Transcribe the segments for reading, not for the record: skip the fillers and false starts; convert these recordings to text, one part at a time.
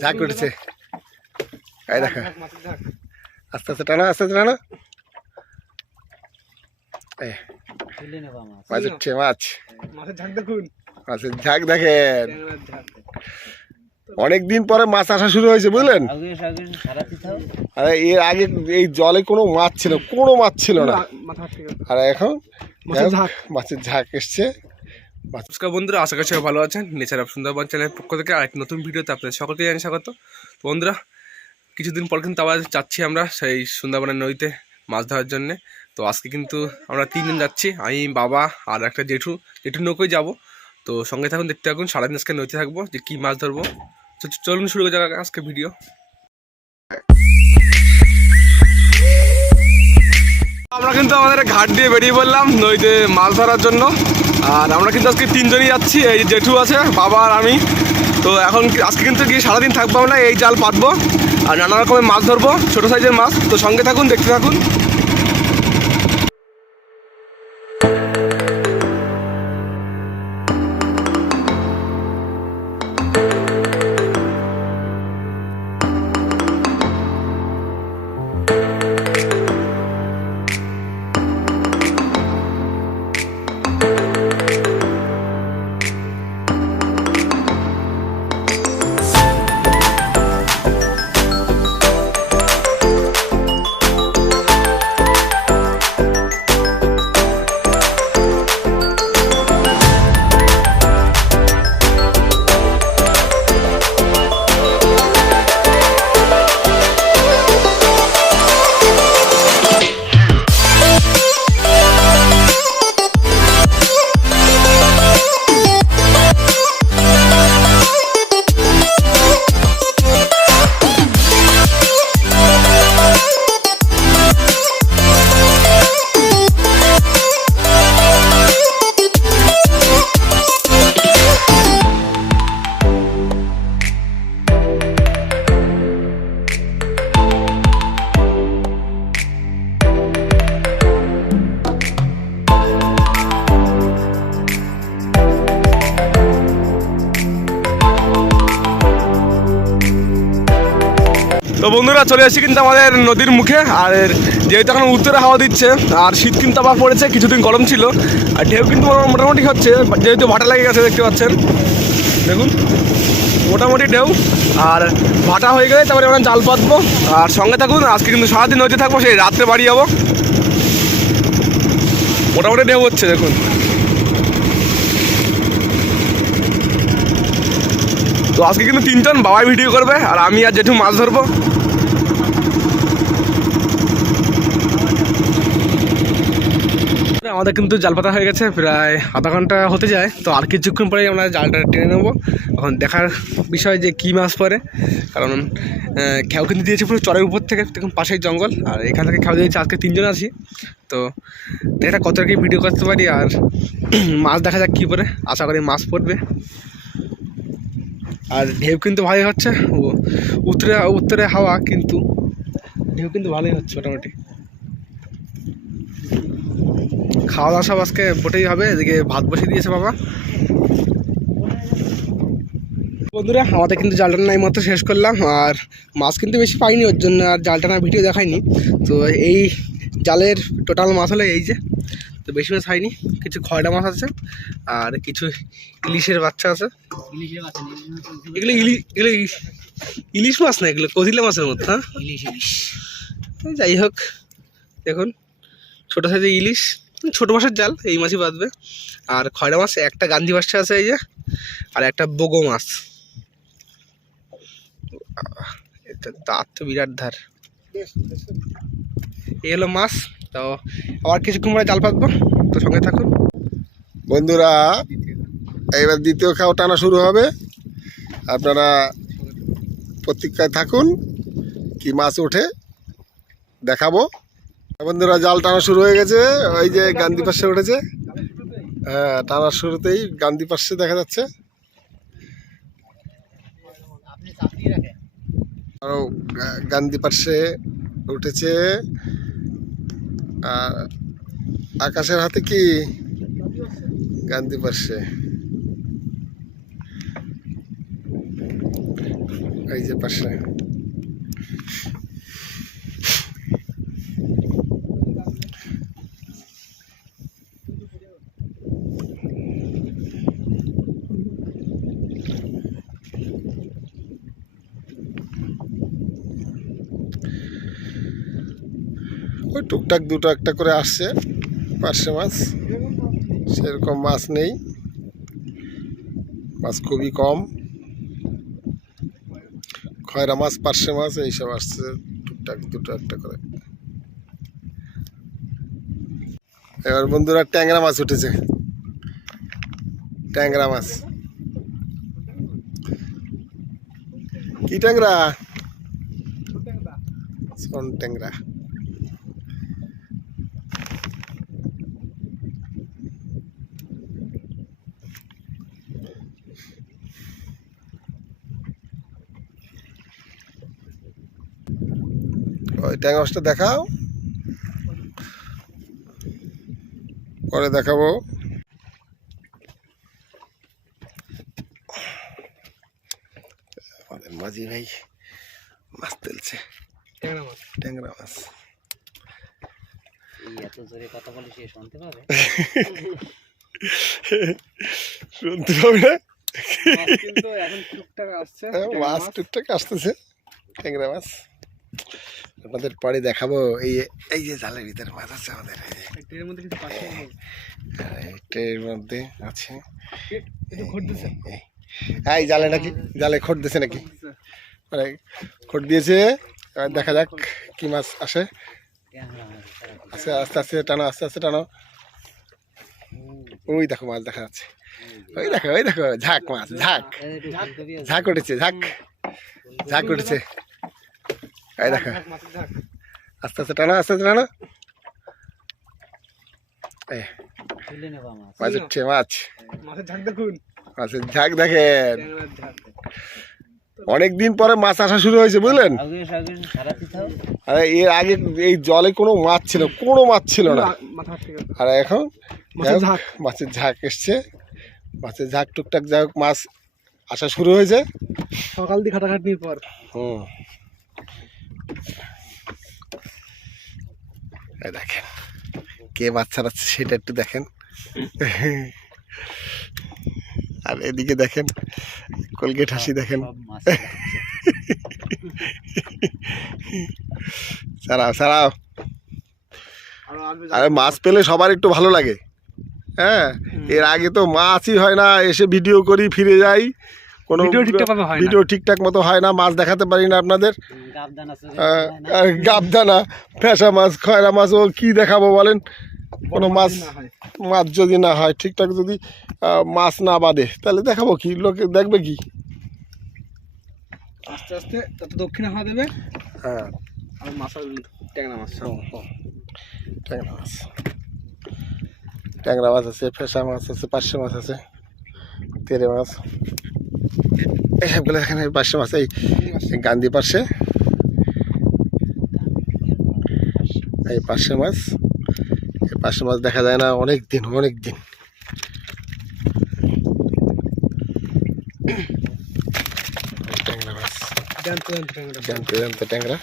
ঝাঁক উঠেছে, এই দেখো আস্তে আস্তে টানো, আস্তে আস্তে টানো। মাছ উঠছে, মাছ, মাছের ঝাঁক দেখেন। অনেকদিন পরে মাছ আসা শুরু হয়েছে বুঝলেন। আরে এর আগে এই জলে কোনো মাছ ছিল, কোনো মাছ ছিল না, আর এখন মাছের ঝাঁক এসছে। নমস্কার বন্ধুরা, আশা করি সবাই ভালো আছেন। নেচার অফ সুন্দরবন চ্যানেলের পক্ষ থেকে আরেক নতুন ভিডিওতে আপনাদের সকলকে জানাই স্বাগত। বন্ধুরা, কিছুদিন পর কিন্তু আবার যাচ্ছি আমরা সেই সুন্দরবনের নদীতে মাছ ধরার জন্যে। তো আজকে কিন্তু আমরা 3 জন যাচ্ছি, আমি, বাবা আর একটা জেঠুর নৌকোয় যাবো। তো সঙ্গে থাকুন, দেখতে থাকুন, সারাদিন আজকে নদীতে থাকবো, যে কী মাছ ধরবো। চলুন শুরু করা যাক আজকে ভিডিও। আমরা কিন্তু আমাদের ঘাট দিয়ে বেরিয়ে পড়লাম নদীতে মাছ ধরার জন্য। আর আমরা কিন্তু আজকে 3 জনই যাচ্ছি, এই জেঠু আছে, বাবা আর আমি। তো এখন আজকে কিন্তু গিয়ে সারাদিন থাকবো আমরা, এই জাল পাতবো আর নানা রকমের মাছ ধরবো, ছোটো সাইজের মাছ। তো সঙ্গে থাকুন, দেখতে থাকুন। তো বন্ধুরা, চলে এসেছি কিন্তু আমাদের নদীর মুখে। আর যেহেতু এখন উত্তরে হাওয়া দিচ্ছে আর শীত কিন্তু আবার পড়েছে, কিছুদিন গরম ছিল। আর ঢেউ কিন্তু মোটামুটি হচ্ছে, যেহেতু ভাটা লেগে গেছে, দেখতে পাচ্ছেন, দেখুন মোটামুটি ঢেউ। আর ভাটা হয়ে গেলে তারপরে আমরা জাল পাতবো। আর সঙ্গে থাকুন, আজকে কিন্তু সারাদিন নদীতে থাকবো, সেই রাত্রে বাড়ি যাবো। মোটামুটি ঢেউ হচ্ছে, দেখুন। তো আজকে কিন্তু 3 জন, বাবাই ভিডিও করবে আর আমি আর জেঠু মাছ ধরবো। আমাদের কিন্তু জাল পাতা হয়ে গেছে, প্রায় আধা ঘন্টা হতে যায়। তো আর কিছুক্ষণ পরেই আমরা জালটা টেনে নেবো। এখন দেখার বিষয় যে কী মাছ পড়ে, কারণ খেয়াও কিন্তু দিয়েছে পুরো চরের উপর থেকে, দেখুন পাশেই জঙ্গল, আর এখান থেকে খেয়াও দিয়েছে। আজকে 3 জন আছি, তো এটা কত কি ভিডিও করতে পারি। আর মাছ দেখা যাক কী পরে, আশা করি মাছ পড়বে। আর ঢেউ কিন্তু ভালোই হচ্ছে, উত্তরে হাওয়া, কিন্তু ঢেউ কিন্তু ভালোই হচ্ছে মোটামুটি। খাওয়া দাওয়া সব আজকে বোটেই হবে। এদিকে ভাত বসিয়ে দিয়েছে বাবা। বন্ধুরা, আমাদের কিন্তু জালটা নাই মাত্র শেষ করলাম। আর মাছ কিন্তু বেশি পাইনি, ওর জন্য আর জালটা না ভিডিও দেখাইনি। তো এই জালের টোটাল মাছ হলো এই যে, তো বেশি মাছ হয়নি, কিছু খয়রা মাছ আছে আর কিছু ইলিশের বাচ্চা আছে। এগুলো ইলিশ মাছ না, এগুলো কচিলা মাছের মতো। হ্যাঁ, যাই হোক, দেখুন ছোটো সাইজের ইলিশ, ছোটো মাছের জাল, এই মাছই বাঁধবে। আর খয়রা মাছ একটা গান্ধী বাচ্চা আছে এই যে, আর একটা বগো মাছ। এটা দাঁত তো বিরাট ধার। এই হলো মাছ। তো আবার কিছুক্ষণ পরে জাল পাতবো, তো সঙ্গে থাকুন বন্ধুরা। এবার দ্বিতীয় খাও টানা শুরু হবে, আপনারা প্রতীক্ষায় থাকুন, কি মাছ ওঠে দেখাবো। বন্ধুরা, জাল টানা শুরু হয়ে গেছে, ওই যে গান্ধী পাশে উঠেছে। হ্যাঁ, টানার শুরুতেই গান্ধী পাশে দেখা যাচ্ছে। আরো গান্ধী পাশে উঠেছে। আকাশের হাতে কি গান্ধী পাশে। এই যে পাশে ওই টুকটাক দুটো একটা করে আসছে পার্শে মাছ, সেরকম মাছ নেই, মাছ খুবই কম। খয়রা মাছ, পার্শে মাছ এইসব আসছে টুকটাক দুটো একটা করে। এবার বন্ধুরা ট্যাংরা মাছ উঠেছে, ট্যাংরা মাছ। কি ট্যাংরা? সোন ট্যাংরা। ওই ট্যাংরা মাছটা দেখাও, পরে দেখাবো। আমাদের মাঝি ভাই মাছ তুলছে, ট্যাংরা মাছ। এত জোরে কথা বলে সে শুনতে পাবে? শুনতে পাবে না, এখন টুকটাক আসছে, মাছ টুকটাক আসতেছে ট্যাংরা মাছ। আপনাদের পরে দেখাবো। এই এই যে জালের ভিতরে মাছ আছে আমাদের, এর মধ্যে কিছু পাখি এর মধ্যে আছে। ঘট দিছে, এই জালে নাকি, জালে খোট দিয়েছে নাকি, মানে খোট দিয়েছে। এবার দেখা যাক কি মাছ আসে। আস্তে আস্তে আস্তে টানো, আস্তে আস্তে টানো। ওই দেখো মাছ দেখা যাচ্ছে, ওই দেখো, ওই দেখো ঝাঁক মাছ, ঝাঁক ঝাঁক উঠেছে, ঝাঁক ঝাঁক উঠেছে। এই দেখো আস্তে আস্তে টানো, আস্তে আস্তে টানো। মাছ উঠছে, মাছ, মাছের ঝাঁক দেখুন, মাছের ঝাঁক দেখেন। অনেকদিন পরে মাছ আসা শুরু হয়েছে বুঝলেন। আরে এর আগে এই জলে কোনো মাছ ছিল, কোনো মাছ ছিল না, আর এখন মাছের ঝাঁক এসছে। মাছের ঝাঁক টুকটাক যাই হোক মাছ আসা শুরু হয়েছে সকাল দিয়ে খাটাখাটির পর। দেখেন কে মাছ ছাড়াচ্ছে সেটা একটু দেখেন। আর এদিকে দেখেন কোলগেট হাসি দেখেন। ছাড়াও ছাড়াও। আরে মাছ পেলে সবার একটু ভালো লাগে। হ্যাঁ, এর আগে তো মাছই হয় না, এসে ভিডিও করি ফিরে যাই, কোনো ভিডিও ঠিকঠাক মতো হয় না, মাছ দেখাতে পারি না আপনাদের। গাবদানা, ফ্যাসা মাছ, খয়রা মাছ, ও কি দেখাবো বলেন। কোনো মাছ মাছ যদি না হয় ঠিকঠাক, যদি মাছ না বাঁধে তাহলে দেখাবো কি, লোকে দেখবে কি। আস্তে আস্তে তত দক্ষিণে হাওয়া দেবে। হ্যাঁ, আর মাছ, ট্যাংরা মাছ, ট্যাংরা মাছ, ট্যাংরা মাছ আছে, ফেসা মাছ আছে, পার্শে মাছ আছে, তেরে মাছ, এইসবগুলো এখানে পার্শে মাছ। এই গান্ধী পার্শে, এই পার্শে মাছ, এই পার্শে মাছ দেখা যায় না অনেক দিন, অনেক দিন। ট্যাংরা মাছ, জানতে জানতে ট্যাংরা।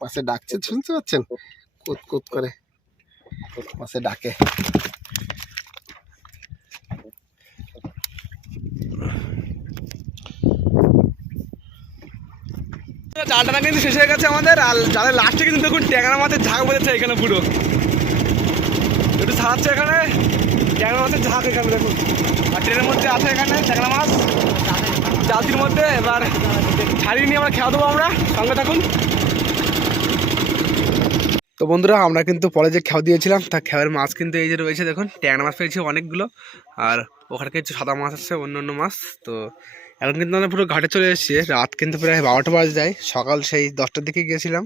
মাছে ডাকছে, শুনতে পাচ্ছেন? কুত কুত করে মাছে ডাকে। জালটা কিন্তু শেষ হয়ে গেছে আমাদের, আর জালের লাস্টে কিন্তু দেখুন ট্যাংরা মাছের ঝাঁক বেঁধেছে এখানে, পুরো একটু ছাড়াচ্ছে এখানে ট্যাংরা মাছের ঝাঁক এখানে দেখুন। আর ট্রেনের মধ্যে আছে এখানে ট্যাংরা মাছ জালতির মধ্যে। এবার ছাড়িয়ে নিয়ে আমরা খেয়া দেবো, আমরা সঙ্গে থাকুন। তো বন্ধুরা আমরা কিন্তু পরে যে খেয়া দিয়েছিলাম তা খেয়ার মাছ কিন্তু এই যে রয়েছে দেখুন, ট্যাংরা মাছ পেয়েছি অনেকগুলো, আর ওখানে কিছু সাদা মাছ আছে, অন্য অন্য মাছ। তো এখন কিন্তু আমরা পুরো ঘাটে চলে এসেছি, রাত কিন্তু প্রায় 12টা বাজে যায়, সকাল সেই 10টার দিকে গিয়েছিলাম।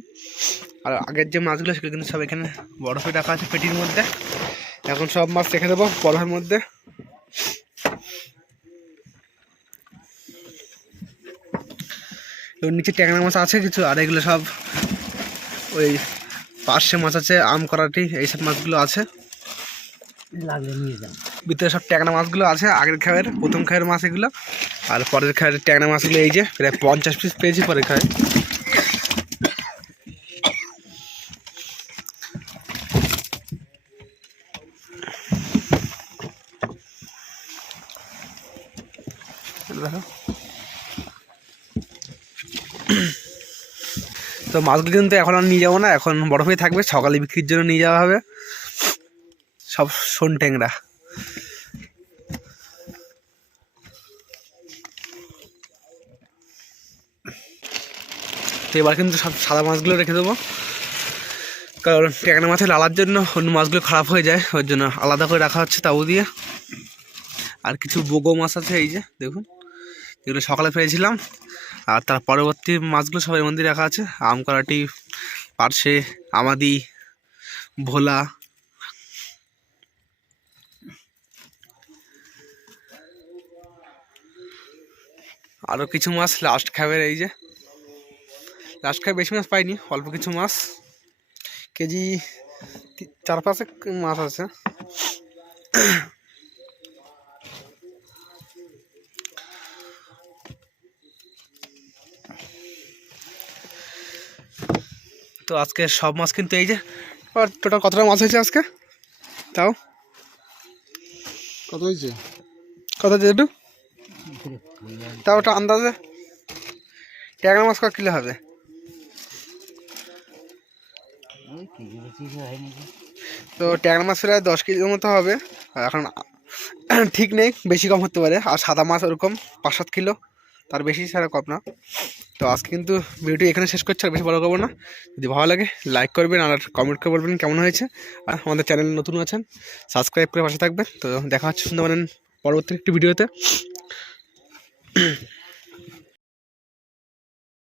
আর আগের যে মাছগুলো সেগুলো কিন্তু সব এখানে বরফে রাখা আছে পেটির মধ্যে। এখন সব মাছ রেখে দেবো বরফের মধ্যে। ওর নিচে ট্যাংরা মাছ আছে কিছু, আর এগুলো সব ওই পার্শে মাছ আছে, আম করাটি, এইসব মাছগুলো আছে। লাগলে নিয়ে যাও। ভিতরে সব ট্যাংরা মাছগুলো আছে, আগের খাওয়ার প্রথম খাওয়ার মাছ এগুলো। আর পরের খাওয়ার ট্যাংরা মাছগুলো এই যে প্রায় 50 পিস পেয়েছি পরের খাওয়ার। দেখো তো মাছগুলো কিন্তু এখন আর নিয়ে যাবো না, এখন বরফ হয়ে থাকবে, সকালে বিক্রির জন্য নিয়ে যাওয়া হবে সব শোন ট্যাংরা। তো এবার কিন্তু সব সাদা মাছগুলো রেখে দেবো, কারণ ট্যাংরা মাছের লালার জন্য অন্য মাছগুলো খারাপ হয়ে যায়, ওর জন্য আলাদা করে রাখা হচ্ছে তাও দিয়ে। আর কিছু বোগো মাছ আছে এই যে দেখুন, যেগুলো সকালে পেয়েছিলাম। আর তার পরবর্তী মাছগুলো সব এর মধ্যে রাখা আছে, আমকরাটি, পার্শে, আমাদি, ভোলা। আরও কিছু মাছ লাস্ট খাবের, এই যে লাস্ট খাবে বেশি মাছ পাইনি, অল্প কিছু মাছ, কেজি 4-5 মাছ আছে। তো আজকে সব মাছ কিন্তু এই যে, টোটাল কতটা মাছ হয়েছে আজকে তাও কত হয়েছে? কত হয়েছে একটু তাও ওটা আন্দাজে? ট্যাংরা মাছ কত কিলো হবে? তো ট্যাংরা মাছ প্রায় 10 কেজির মতো হবে, এখন ঠিক নেই, বেশি কম হতে পারে। আর সাদা মাছ ওরকম 5-7 কিলো, তার বেশি ছাড়া কম না। তো আজকে কিন্তু ভিডিওটি এখানে শেষ করছি, আর বেশি বড় করবো না। যদি ভালো লাগে লাইক করবেন আর কমেন্ট করে বলবেন কেমন হয়েছে। আর আমাদের চ্যানেল নতুন আছেন সাবস্ক্রাইব করে পাশে থাকবেন। তো দেখা হচ্ছে সুন্দরবনের পরবর্তী একটি ভিডিওতে।